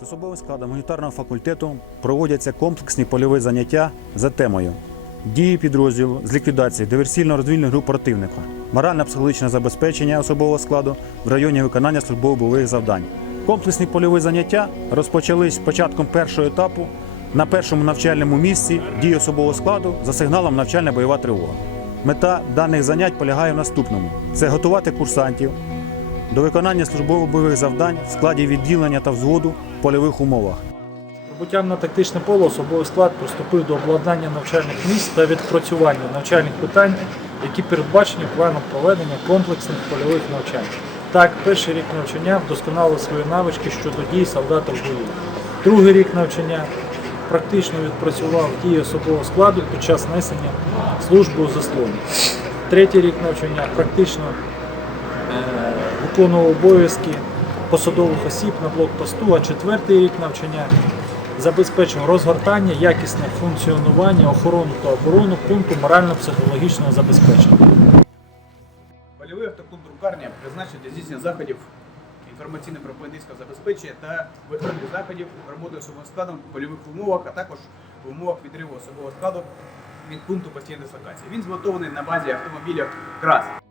З особовим складом гуманітарного факультету проводяться комплексні польові заняття за темою дії підрозділу з ліквідації диверсійно-розвільних груп противника, морально-психологічне забезпечення особового складу в районі виконання службових бойових завдань. Комплексні польові заняття розпочались з початком першого етапу на першому навчальному місці дії особового складу за сигналом навчальна бойова тривога. Мета даних занять полягає в наступному: це готувати курсантів до виконання службово бойових завдань в складі відділення та взводу в польових умовах. Прибуттям на тактичне поле особовий склад приступив до обладнання навчальних місць та відпрацювання навчальних питань, які передбачені планом проведення комплексних польових навчань. Так, перший рік навчання вдосконалив свої навички щодо дій солдата в бою. Другий рік навчання практично відпрацював дії особового складу під час несення служби у заслоні. Третій рік навчання практично виконував обов'язки посадових осіб на блокпосту, а четвертий рік навчання забезпечив розгортання, якісне функціонування, охорону та оборону пункту морально-психологічного забезпечення. Польовий автоклуб друкарня призначений для здійснення заходів інформаційно-пропагандистського забезпечення та виходних заходів роботи особовим складом в польових умовах, а також в умовах відриву особового складу від пункту постійної дислокації. Він змотований на базі автомобіля КРАС.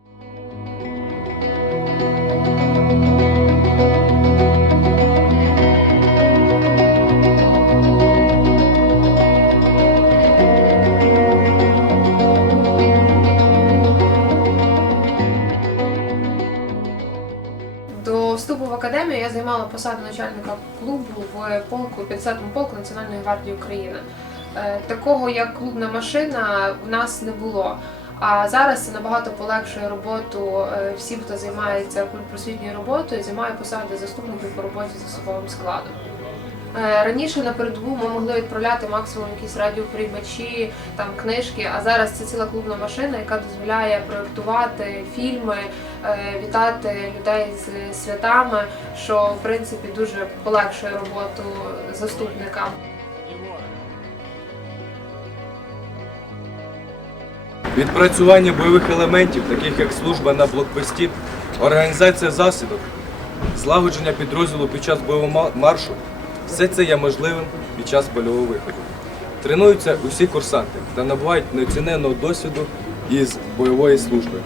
Я займала посаду начальника клубу в полку 50-му полку Національної гвардії України. Е, Такого як клубна машина в нас не було. А зараз це набагато полегшує роботу е, всім, хто займається культпросвітньою роботою, займає посади заступників по роботі з особовим складом. Е, Раніше на передову ми могли відправляти максимум якісь радіоприймачі, там книжки. А зараз це ціла клубна машина, яка дозволяє проєктувати фільми, вітати людей з святами, що в принципі дуже полегшує роботу заступникам. Відпрацювання бойових елементів, таких як служба на блокпості, організація засідок, злагодження підрозділу під час бойового маршу все це є можливим під час польового виходу. Тренуються усі курсанти та набувають неоціненного досвіду із бойової служби.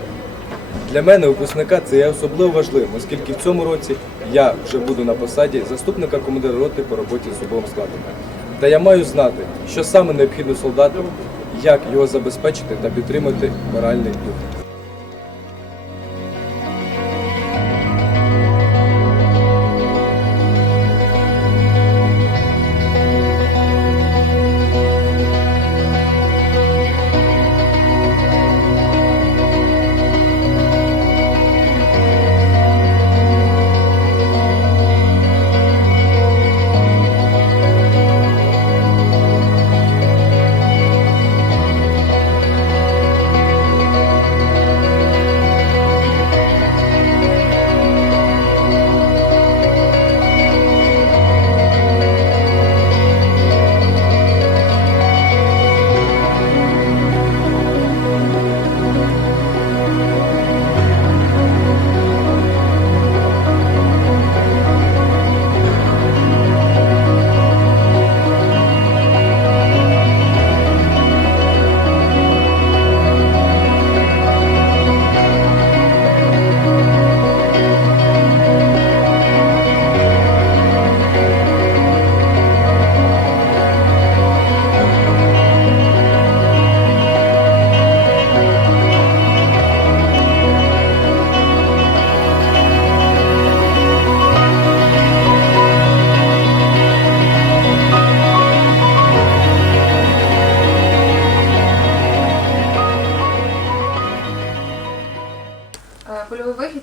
Для мене, випускника, це є особливо важливим, оскільки в цьому році я вже буду на посаді заступника командира роти по роботі з особовим складом. Та я маю знати, що саме необхідно солдату, як його забезпечити та підтримати моральний дух.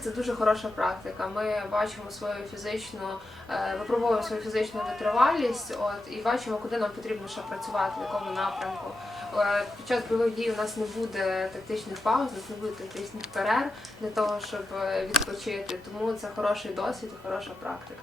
Це дуже хороша практика. Ми бачимо свою фізичну, е, випробовуємо свою фізичну витривалість, от і бачимо, куди нам потрібно ще працювати, в якому напрямку. Е, Під час бойових дій у нас не буде тактичних пауз, у нас не буде тактичних перерв для того, щоб е, відпочити. Тому це хороший досвід і хороша практика.